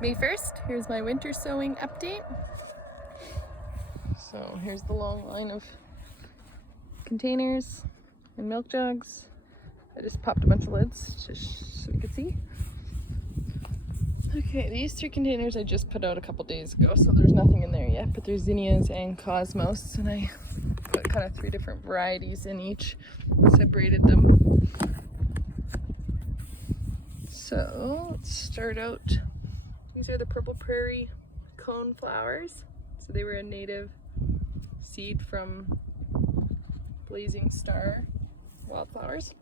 It's May 1st. Here's my winter sowing update. So here's the long line of containers and milk jugs. I just popped a bunch of lids just so you could see. Okay, these 3 containers I just put out a couple days ago, so there's nothing in there yet, but there's zinnias and cosmos, and I put kind of 3 different varieties in each, separated them. So let's start out. These are the purple prairie cone flowers. So they were a native seed from Blazing Star wildflowers.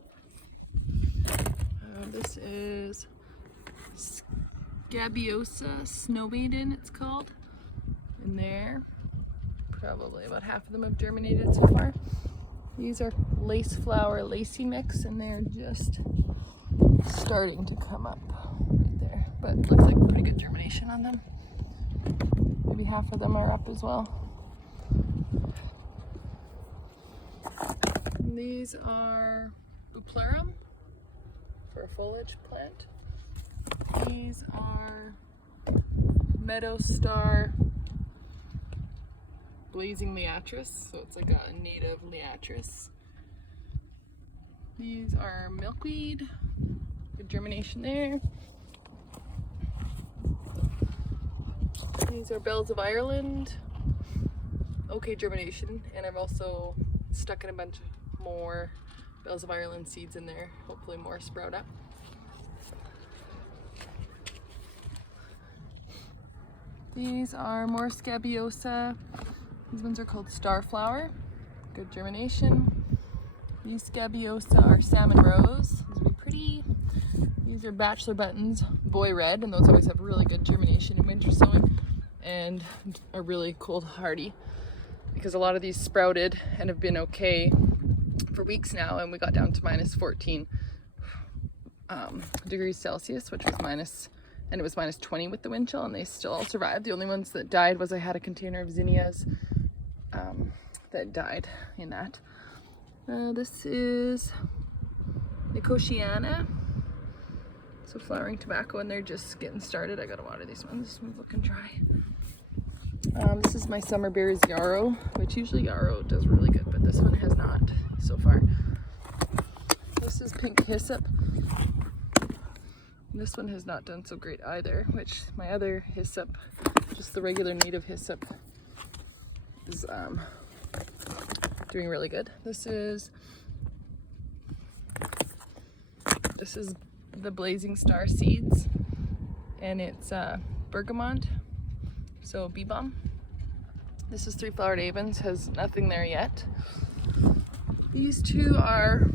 This is Scabiosa Snow Maiden, it's called. In there, probably about half of them have germinated so far. These are lace flower lacy mix, and they're just starting to come up right there, but it looks like pretty good germination on them. Maybe half of them are up as well. And these are Bupleurum for a foliage plant. These are Meadow Star Blazing Liatris, so it's like a native liatris. These are milkweed, good germination there. These are Bells of Ireland, okay germination, and I've also stuck in a bunch more Bells of Ireland seeds in there, hopefully more sprout up. These are more Scabiosa. These ones are called Starflower, good germination. These Scabiosa are Salmon Rose. These are pretty. These are Bachelor Buttons, Boy Red, and those always have really good germination in winter sowing and are really cold hardy, because a lot of these sprouted and have been okay for weeks now, and we got down to minus 14 degrees Celsius, which was and it was minus 20 with the wind chill, and they still all survived. The only ones that died was I had a container of zinnias that died in that. This is Nicotiana. So flowering tobacco, and they're just getting started. I gotta water these ones. This one's looking dry. This is my Summer Berries Yarrow, which usually Yarrow does really good, but this one has not so far. This is Pink Hyssop. This one has not done so great either, which my other hyssop, just the regular native hyssop, is doing really good. This is the Blazing Star seeds, and it's bergamot, so bee balm. This is 3 Flowered Avens, has nothing there yet. These 2 are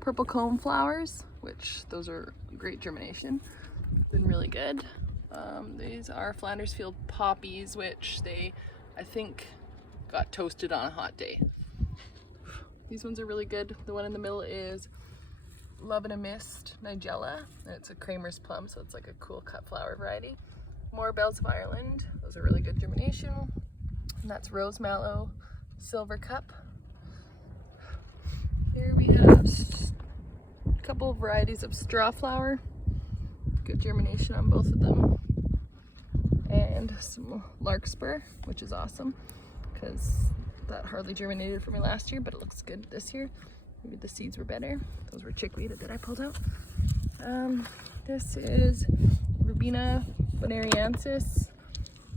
purple cone flowers, which those are great germination, been really good. These are Flanders Field poppies, which I think got toasted on a hot day. These ones are really good. The one in the middle is Love in a Mist Nigella, and it's a Kramer's plum, so it's like a cool cut flower variety. More Bells of Ireland, those are really good germination. And that's Rose Mallow Silver Cup. Here we have a couple of varieties of straw flower, good germination on both of them. And some larkspur, which is awesome, because that hardly germinated for me last year, but it looks good this year. Maybe the seeds were better. Those were chickweed that I pulled out. This is Rubina bonariensis,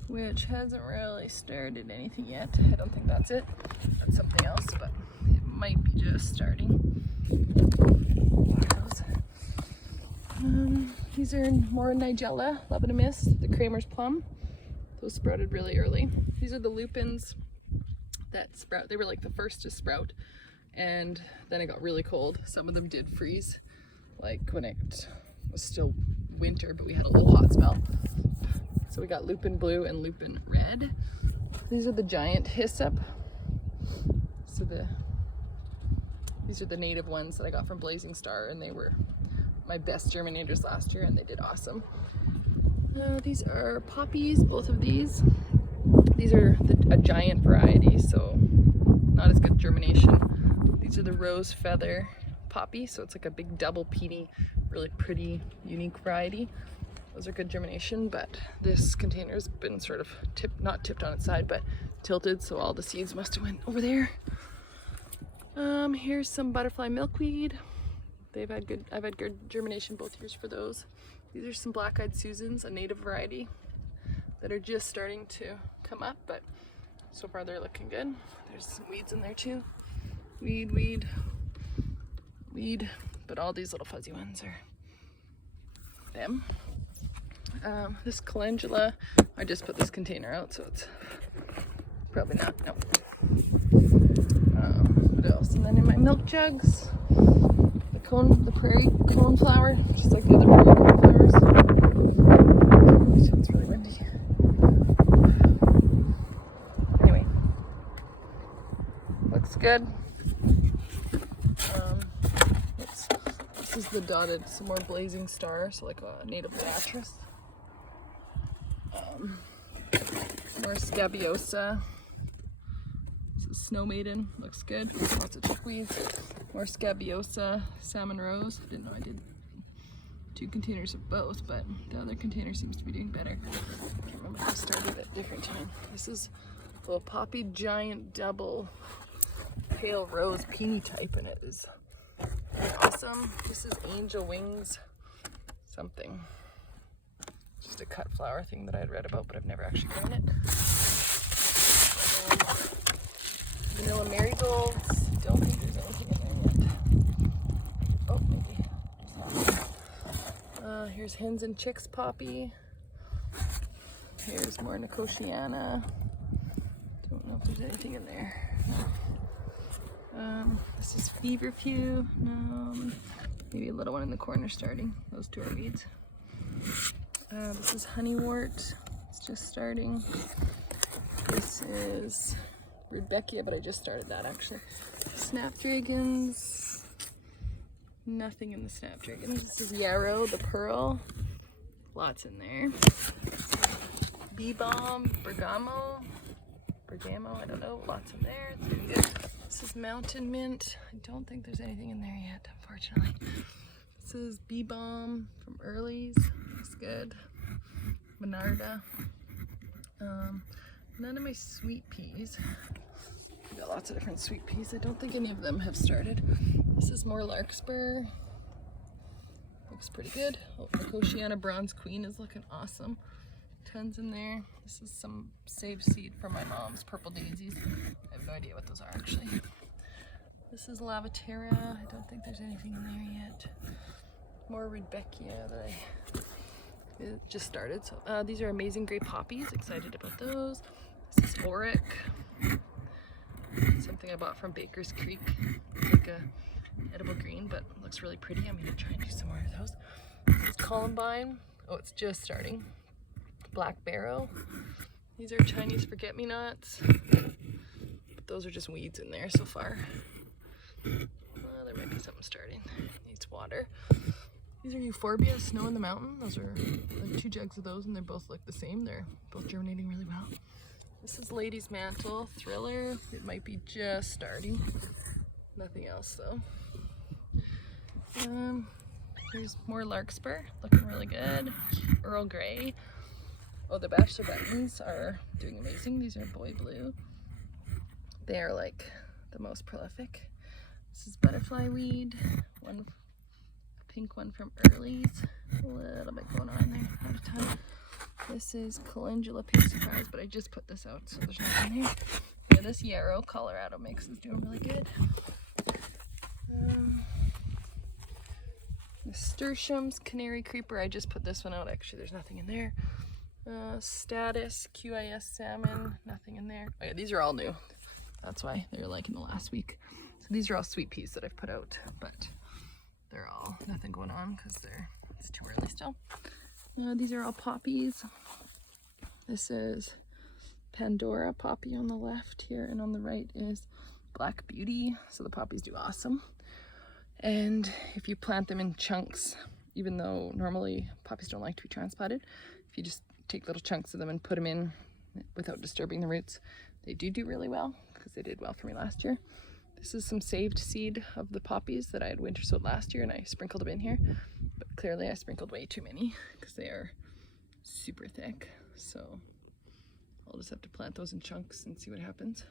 which hasn't really started anything yet. I don't think that's it. That's something else, but it might be just starting. These are more Nigella, Love in a Mist, the Kramer's plum. Those sprouted really early. These are the lupins that sprout. They were like the first to sprout, and then it got really cold. Some of them did freeze, like when it was still winter, but we had a little hot spell. So we got lupin blue and lupin red. These are the giant hyssop. So these are the native ones that I got from Blazing Star, and they were my best germinators last year, and they did awesome. These are poppies, both of these. These are a giant variety, so not as good germination. These are the rose feather poppy, so it's like a big double peony, really pretty, unique variety. Those are good germination, but this container's been sort of not tipped on its side, but tilted, so all the seeds must have went over there. Here's some butterfly milkweed. I've had good germination both years for those. These are some black-eyed Susans, a native variety, that are just starting to come up, but so far they're looking good. There's some weeds in there too. Weed, but all these little fuzzy ones are them. This calendula, I just put this container out, so it's probably not, no. What else? And then in my milk jugs, the prairie cone flower, just like the other prairie cone flowers. It's really windy. Anyway, looks good. This is the dotted, some more blazing star, so like a native beatrice. More scabiosa. This is snow maiden, looks good. Lots of chickweeds. More scabiosa, salmon rose. I didn't know I did 2 containers of both, but the other container seems to be doing better. I can't remember if I started at a different time. This is a little poppy giant double pale rose peony type, and it is awesome. This is angel wings something. Just a cut flower thing that I had read about, but I've never actually grown it. Vanilla marigolds. Don't think there's anything in there yet. Oh, maybe. Here's hens and chicks poppy. Here's more Nicotiana. Don't know if there's anything in there. This is feverfew. No, maybe a little one in the corner starting. Those 2 are weeds. This is honeywort. It's just starting. This is Rudbeckia, but I just started that actually. Snapdragons. Nothing in the snapdragons. This is yarrow, the pearl. Lots in there. Bee balm, bergamo, I don't know. Lots in there. It's pretty good. This is mountain mint. I don't think there's anything in there yet, unfortunately. This is bee balm from Early's. Looks good. Monarda. None of my sweet peas. I've got lots of different sweet peas. I don't think any of them have started. This is more larkspur. Looks pretty good. Oh, Nicotiana bronze queen is looking awesome. Tons in there. This is some saved seed from my mom's purple daisies. I have no idea what those are actually. This is Lavaterra. I don't think there's anything in there yet. More Rudbeckia that I just started. So these are amazing gray poppies. Excited about those. This is Auric. Something I bought from Baker's Creek. It's like a edible green, but it looks really pretty. I'm gonna try and do some more of those. This is Columbine. Oh, it's just starting. Black Barrow. These are Chinese forget-me-nots. But those are just weeds in there so far. There might be something starting. Needs water. These are Euphorbia, Snow in the Mountain. Those are like 2 jugs of those, and they both look the same. They're both germinating really well. This is Lady's Mantle, Thriller. It might be just starting. Nothing else though. Here's more Larkspur, looking really good. Earl Grey. Oh, the Bachelor Buttons are doing amazing. These are Boy Blue. They are like the most prolific. This is Butterfly Weed, a pink one from Early's. A little bit going on there, not a ton. This is Calendula Pink Surprise, but I just put this out, so there's nothing there. Yeah, this Yarrow Colorado mix is doing really good. Nasturtiums, Canary Creeper, I just put this one out. Actually, there's nothing in there. Status, QIS Salmon, nothing in there. Oh yeah, these are all new. That's why they're like in the last week. So these are all sweet peas that I've put out, but they're all nothing going on because it's too early still. These are all poppies. This is Pandora poppy on the left here, and on the right is Black Beauty. So the poppies do awesome. And if you plant them in chunks, even though normally poppies don't like to be transplanted, if you just take little chunks of them and put them in without disturbing the roots, they do really well, because they did well for me last year. This is some saved seed of the poppies that I had winter sowed last year, and I sprinkled them in here. But clearly I sprinkled way too many because they are super thick. So I'll just have to plant those in chunks and see what happens.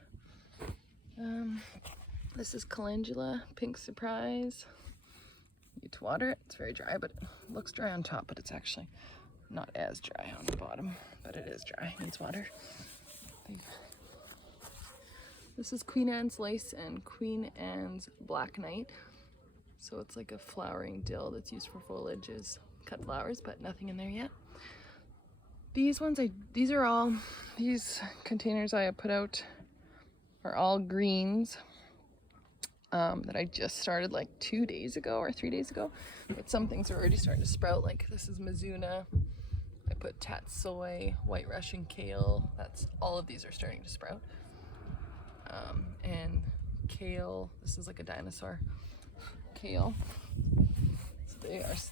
This is calendula, pink surprise. Need to water it. It's very dry, but it looks dry on top, but it's actually not as dry on the bottom, but it is dry. It needs water. This is Queen Anne's lace and Queen Anne's black knight. So it's like a flowering dill that's used for foliages, cut flowers, but nothing in there yet. These ones, these containers I have put out are all greens that I just started like 2 days ago or 3 days ago. But some things are already starting to sprout, like this is Mizuna. I put tatsoi, white Russian kale. All of these are starting to sprout. And kale, this is like a dinosaur kale. So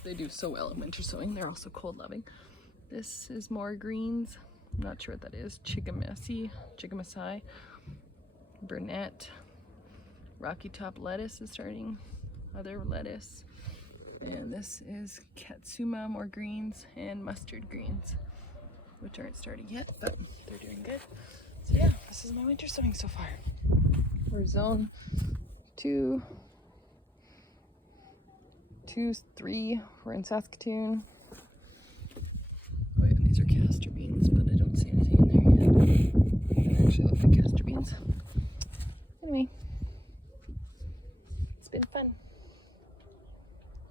they do so well in winter sowing. They're also cold loving. This is more greens. I'm not sure what that is. Chigamasai, Burnett, Rocky Top lettuce is starting. Other lettuce. And this is Katsuma, more greens, and mustard greens, which aren't starting yet, but they're doing good. So yeah, this is my winter sowing so far. We're zone 2, 3. We're in Saskatoon. Oh yeah, and these are castor beans, but I don't see anything in there yet. They actually look like castor beans.